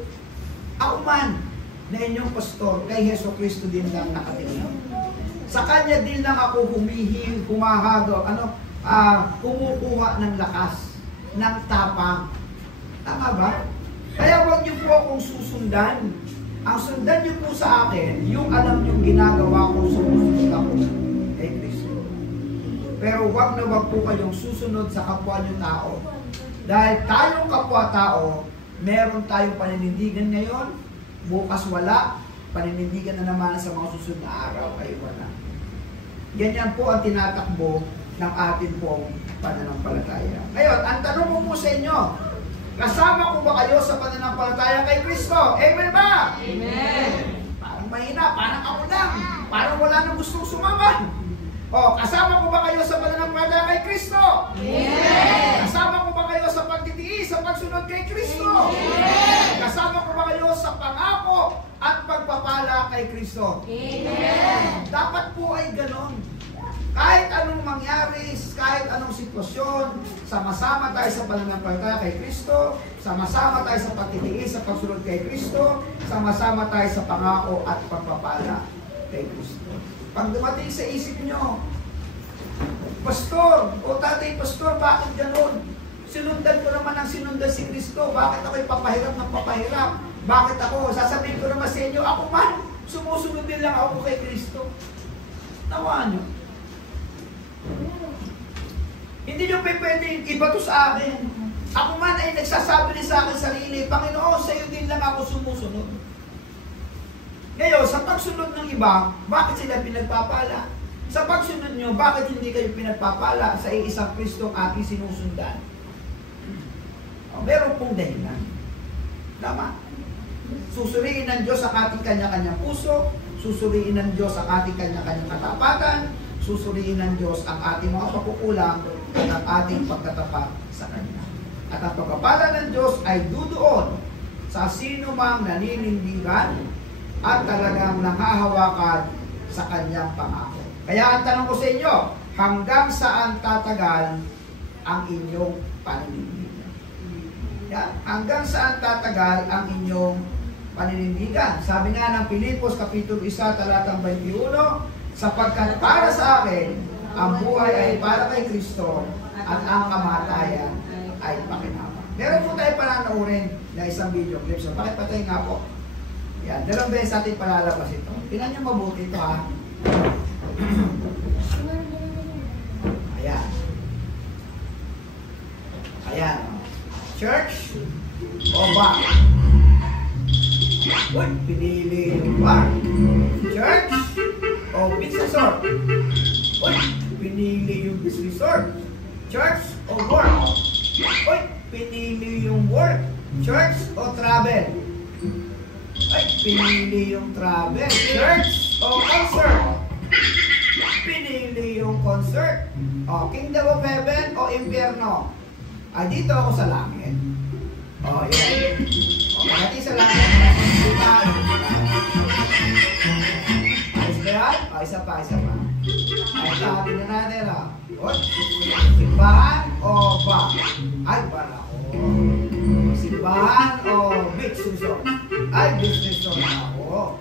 Ako man, na inyong pastor, kay Heso Kristo din lang nakatingin. Sa Kanya din lang ako kumukuha ng lakas, ng tapang. Tama ba? Kaya huwag niyo po akong susundan. Ang sundan niyo po sa akin, yung alam niyong ginagawa ko, sumusunod ako kay Kristo. Pero huwag na huwag po kayong susunod sa kapwa niyo tao. Dahil tayong kapwa-tao, meron tayong paninindigan ngayon, bukas wala, paninindigan na naman sa mga susunod na araw ay wala. Ganyan po ang tinatakbo ng atin pong pananampalataya. Ngayon, ang tanong ko po sa inyo, kasama ko ba kayo sa pananampalataya kay Kristo? Amen ba? Amen. Parang mahina, parang ako lang. Parang wala nang gustong sumama. O, kasama ko ba kayo sa pananampalataya kay Kristo? Amen. Kasama ko ba kayo sa pagtitiis, sa pagsunod kay Kristo? Amen. Kasama ko ba kayo sa pangako at pagpapala kay Kristo? Amen. Dapat po ay ganon. Kahit anong mangyari, kahit anong sitwasyon, sama-sama tayo sa pananampalataya kay Kristo, sama-sama tayo sa pagtitiis, sa pagsunod kay Kristo, sama-sama tayo sa pangako at pagpapala kay Kristo. Pag dumating sa isip nyo, Pastor, o tatay Pastor, bakit ganon? Sinundan ko naman ang sinundan si Kristo, bakit ako'y papahirap ng papahirap? Bakit ako? Sasabihin ko naman sa inyo, ako man, sumusunod din lang ako kay Kristo. Tawaan nyo. Hindi nyo pwedeng iba to sa akin. Ako man ay nagsasabi din sa akin sarili, Panginoon, sa iyo din lang ako sumusunod. Ngayon, sa pagsunod ng iba, bakit sila pinagpapala? Sa pagsunod nyo, bakit hindi kayo pinagpapala sa iisang Kristong aking sinusundan? Meron pong dahilan. Tama? Susuriin ng Diyos ang ating kanya-kanyang puso, susuriin ng Diyos ang ating kanya-kanyang katapatan, susuriin ng Diyos ang ating mga pagkukulang at ang ating pagkatapat sa Kanya. At ang pagpapala ng Diyos ay dudoon sa sino mang naninindigan at talagang nanghahawakan sa Kanyang pangako. Kaya ang tanong ko sa inyo, hanggang saan tatagal ang inyong paninindigan? Hanggang saan tatagal ang inyong paninindigan? Sabi nga ng Pilipos, Kapitulo 1, talatang 21, sapagkat para sa akin, ang buhay ay para kay Kristo at ang kamatayan ay pakinabang. Meron po tayo pananoorin na isang video clip. So, pakipatay nga po. Yan, dalawang beses natin palalabas ito. Tingnan nyo mabuti ito, ha? Ayan. Ayan. Church o bar? Uy, pinili yung bar. Church o beach resort? Uy, pinili yung beach resort. Church o work? Uy, pinili yung work. Church o travel? Ay, pinili yung travel. Church o concert? Pinili yung concert. O, Kingdom of Heaven o Impyerno? Ay, dito ako sa langit. O, yan. O, pagkati sa langit. Ayos ba yan? O, isa pa. Ay, tahatin na natin, o. O, simbahan o bar? Ay, bar ako. Simbahan o beach resort? Ay, beach resort ako.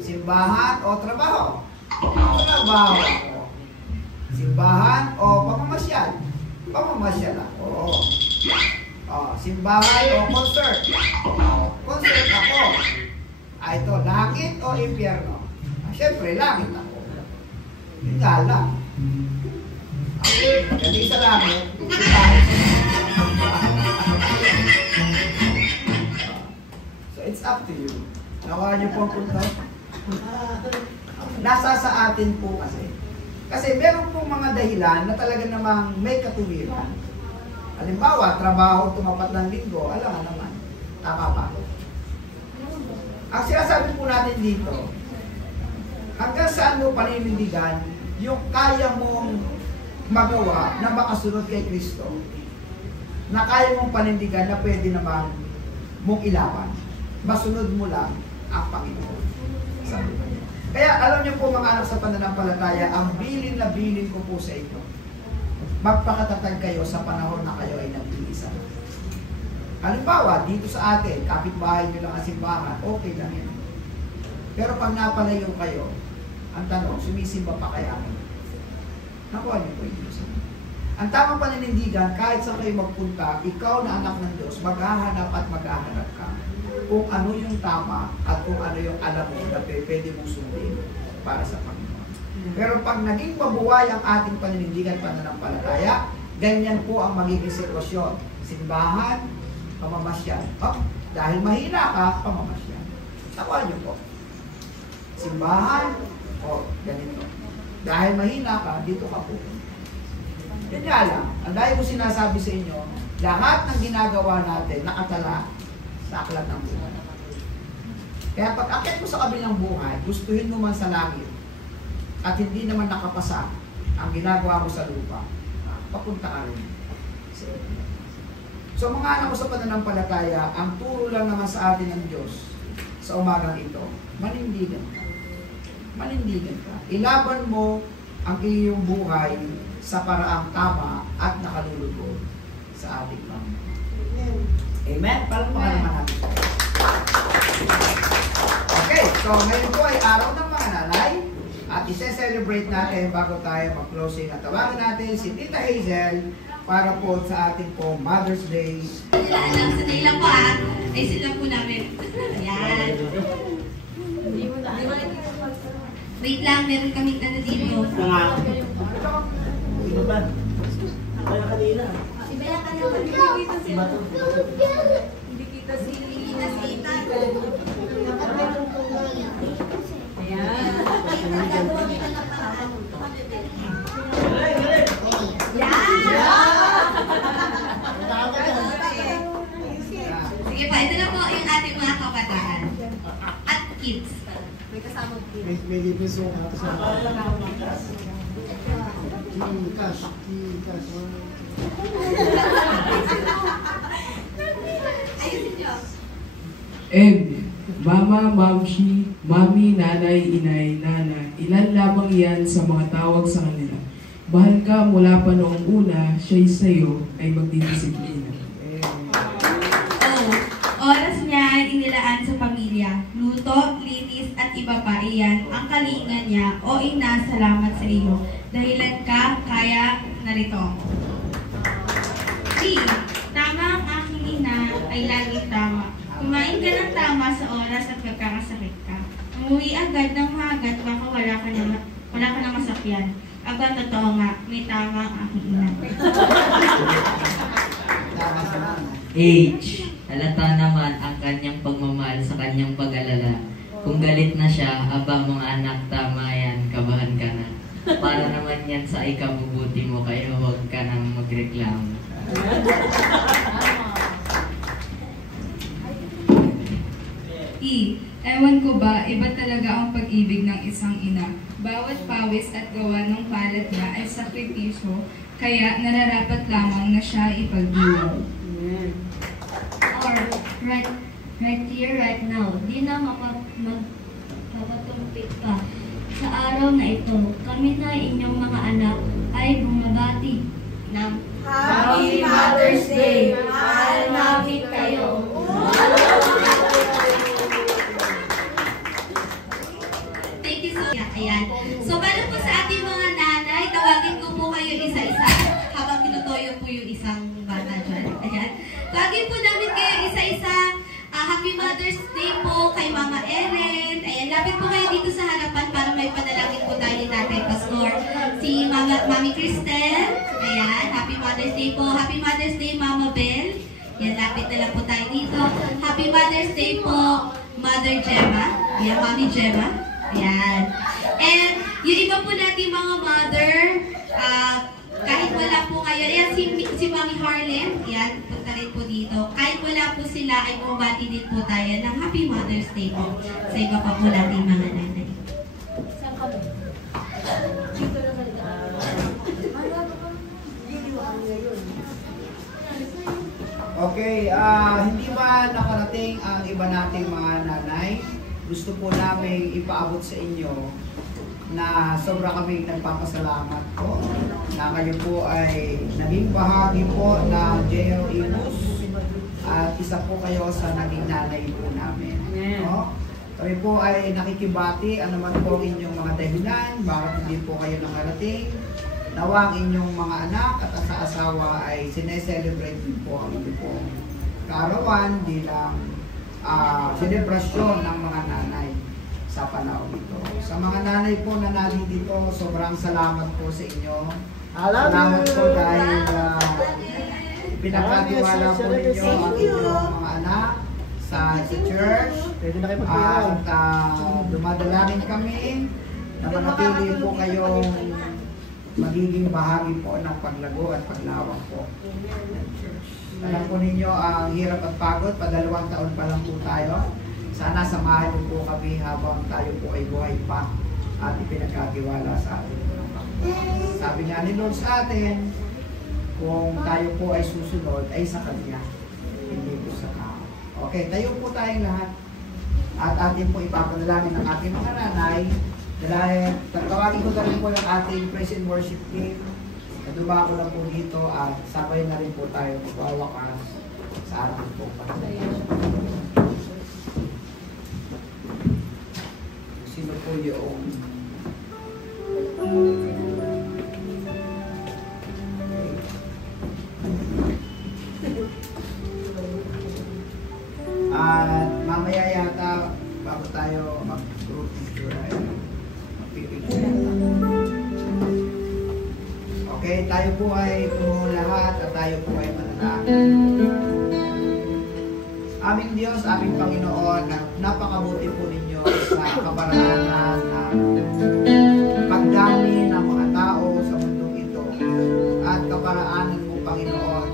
Simbahan o trabaho? Trabaho ako. Simbahan o pamamasyal? Pamamasyal ako. Simbahan o concert? Concert ako. Ito, langit o impyerno? Siyempre, langit ako. Yun nga lang. Kasi sa langit, so it's up to you. Nakuha niyo po ang punto? Nasa sa atin po kasi. Kasi meron pong mga dahilan na talaga namang may katuwiran. Halimbawa, trabaho tumapat ng linggo, alam naman. Tama ba? Ang sinasabi po natin dito, hanggang saan mo paninindigan yung kaya mong magawa na makasunod kay Kristo, na kaya mong panindigan na pwede naman mong ilawan. Masunod mo lang ang Panginoon. Sabi ko. Kaya alam niyo po mga anak sa pananampalataya, ang bilin na bilin ko po sa inyo, magpakatatag kayo sa panahon na kayo ay nag-iisa. Halimbawa, dito sa atin, kapitbahay nyo lang ang simbahan, okay lang yan. Pero pag napalayo kayo, ang tanong, sumisimba pa kaya kayo? Nakuha niyo po yung Diyos. Ang tamang paninindigan, kahit saan kayo magpunta, ikaw na anak ng Diyos, maghahanap at maghahanap ka kung ano yung tama at kung ano yung alam mo na pwede mong sundin para sa Panginoon. Pero pag naging mabuhay ang ating paninindigan, pananampalataya, ganyan po ang magiging sitwasyon. Simbahan, pamamasyal. Dahil mahina ka, pamamasyal. Nakuha niyo po. Simbahan, ganito. Dahil mahina ka, dito ka pupunta. Yan nga lang, ang dahil ko sinasabi sa inyo, lahat ng ginagawa natin nakatala sa aklat ng buhay. Kaya pag akit mo sa kabilang buhay, gustuhin mo man sa langit, at hindi naman nakapasa ang ginagawa mo sa lupa, papunta ka rin. So mga anak ko sa pananampalataya, ang turo lang naman sa atin ng Diyos sa umagang ito, manindigan ka. Manindigan ka. Ilaban mo ang iyong buhay sa paraang tama at nakalulugod sa ating Panginoon. Amen? Palakpakan naman natin. Okay, so ngayon po ay araw ng mga nanay at isa-celebrate natin bago tayo mag-closing at tawagan natin si Tita Hazel para po sa ating po Mother's Day. Sanay lang po ay sila po namin. Ayan. Wait lang, meron kaming ano dito. Sino ba? Kaya kanina. Hindi kita si Tita. Ayan. Sige pa, ito na po yung ating mga kabataan at kids. May lipas yung ato sa Cash. Ayusin nyo. M. Mama, Mamshi, Mami, Nanay, Inay, Nana, ilan lamang yan sa mga tawag sa kanila. Mahal ka mula pa noong una, siya'y sa'yo ay magdidisiplina. Oras niya ay inilaan sa pamilya. Luto, linis at iba pa iyan ang kalingan niya. O ina, salamat sa iyo. Dahilan ka, kaya narito. 3. Tama ang aking ina ay laging tama. Kumain ka ng tama sa oras at pagkakasakit ka. Umuwi agad ng magat, baka wala ka ng masakyan. Aba, totoo nga, may tama ang aking ina. H. Halata naman ang kanyang pagmamahal sa kanyang pag-alala. Kung galit na siya, aba mga anak, tama yan, kabahan ka na. Para naman yan sa ikabubuti mo, kaya huwag ka nang magreklamo. E. Ewan ko ba, iba talaga ang pag-ibig ng isang ina. Bawat pawis at gawa ng palad niya ay sakripisyo, kaya nararapat lamang na siya ipagdiwang. Or, right here, right now, di na magpapatumpik ka. Sa araw na ito, kami na inyong mga anak ay bumabati ng Happy Mother's Day! Mahal namin kayo! Thank you so much. Ayan. So, para po sa ating mga nanay, tawagin ko po kayo isa-isa habang tinutoyo po yung isang bata dyan. Ayan. Tawagin po namin kayo isa-isa. Happy Mother's Day po kay Mama Ellen. Ayan, lapit po kayo dito sa harapan para may panalangin po tayo ni Tatay Pastor. Si Mami Cristel. Ayan, Happy Mother's Day po. Happy Mother's Day, Mama Bell. Ayan, lapit na lang po tayo dito. Happy Mother's Day po, Mother Gemma. Ayan, Mami Gemma. Ayan. And yung iba po natin mga mother, kahit wala po ngayon, ayan, si Mami Harlan, ayan, punta rin po dito. Kahit wala po sila, ay bumati din po tayo ng Happy Mother's Day po sa iba pa po natin mga nanay. Okay, hindi ba nakarating ang iba nating mga nanay? Gusto po namin ipaabot sa inyo na sobra kaming nagpapasalamat po na kayo po ay naging bahagi po ng JL Imus at isa po kayo sa naging nanay po namin. No? Kami po ay nakikibati anuman po inyong mga dahilan, bakit hindi po kayo nakarating. Nawa ang inyong mga anak at sa asawa ay sineselebrate din po ang inyong po kaarawan bilang selebrasyon ng mga nanay sa panahon ito. Sa mga nanay po na dito, sobrang salamat po sa inyo. Salamat po dahil pinagkatiwala po ninyo ang inyong mga anak sa church. At dumadalangin kami na manatili po kayong magiging bahagi po ng paglago at paglawak po ng church. Alam po ninyo ang hirap at pagod, padalawang taon pa lang po tayo. Sana samahan niyo po kami habang tayo po ay buhay pa at ipinagkatiwala sa atin. Sabi nga ni Lord sa atin, kung tayo po ay susunod, ay sa Kanya, hindi po sa tao. Okay, tayo po tayong lahat. At atin po ipapanalangin ng ating mga nanay. Dahil tatawagin ko na rin po yung ating praise and worship team. Naduma ko na po dito at sabay na rin po tayo magwawakas sa ating po. Sino po yung at mamaya yata bago tayo mag-group picture ay magpipicture. Okay, tayo po ay kung lahat at tayo po ay mananangin. Aming Diyos, aming Panginoon, napakabuti po ninyo sa kaparaanan ng pagdami ng mga tao sa mundong ito at kaparaanan mo, Panginoon,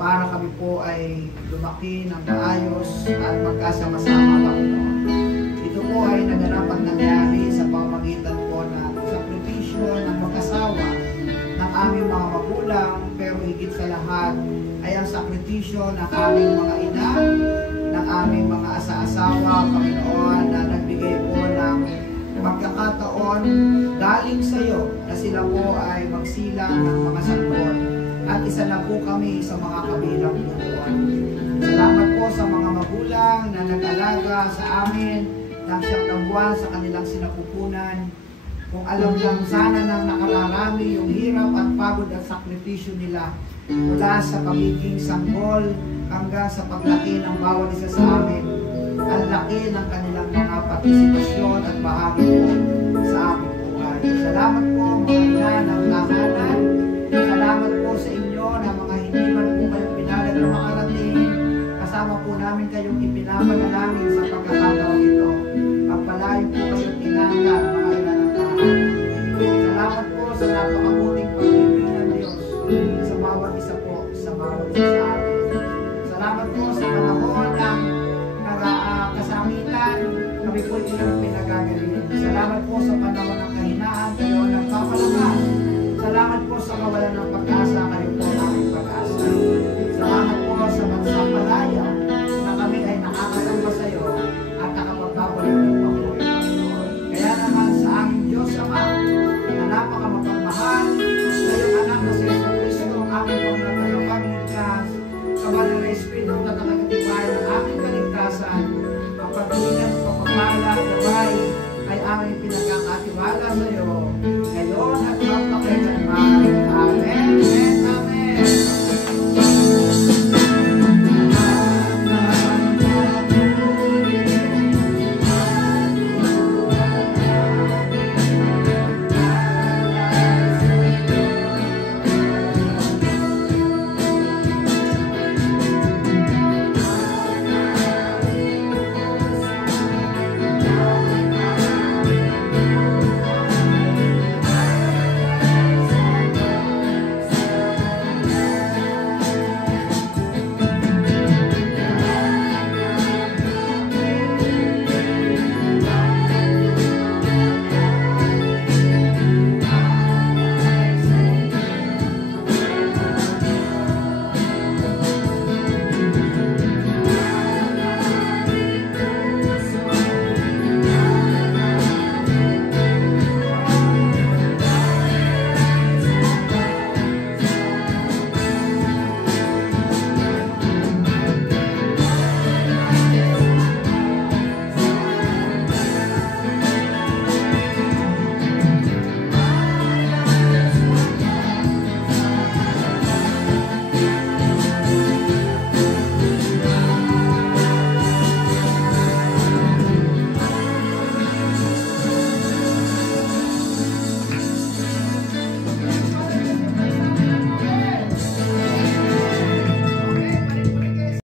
para kami po ay lumaki ng maayos at magkasama-sama, Panginoon. Ito po ay naganap at nangyari sa pamamagitan po ng sakripisyo ng mag-asawa ng aming mga magulang, pero higit sa lahat ay ang sakripisyo ng aming mga ina, ng aming mga asa-asawa, Panginoon, na nagbigay po ng magkakataon galing sa iyo na sila po ay magsilang ng mga sanggol. At isa na po kami sa mga kabilang punuan. Salamat po sa mga magulang na nag-alaga sa amin ng 7 buwan sa kanilang sinapupunan. Kung alam lang sana nang nakararami yung hirap at pagod at sakripisyo nila mula sa pagiging sanggol hanggang sa paglaki ng bawat isa sa amin. Ang laki ng kanilang mga partisipasyon at bahagi po sa aming buhay. Salamat po mga ina ng tahanan. Salamat po sa inyo na mga hindi man po kayong pinalag na makarating. Kasama po namin kayong ipinapanalangin sa pagkakataon ito. Pagpalain po kayong inangkat mga ina ng tahanan. Salamat po sa napakabuting pag-ibig ng Diyos sa bawat isa po, sa bawat isa sa atin. Salamat po sa panahon ng kasamitan. Kami po ilang pinagagaling. Salamat po sa panahon ng kahinaan, kayo ang nagpapalakas. Salamat po sa kawalan